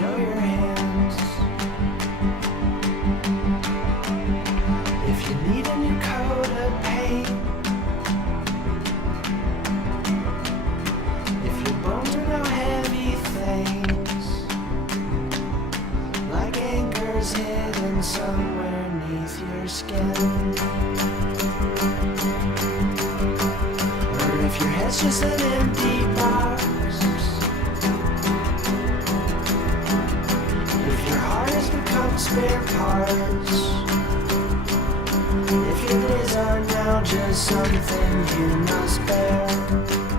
show your hands. If you need a new coat of paint, if your bones are now heavy things, like anchors hidden somewhere neath your skin, or if your head's just an empty box, if your heart has become spare parts, if your days are now just something you must bear.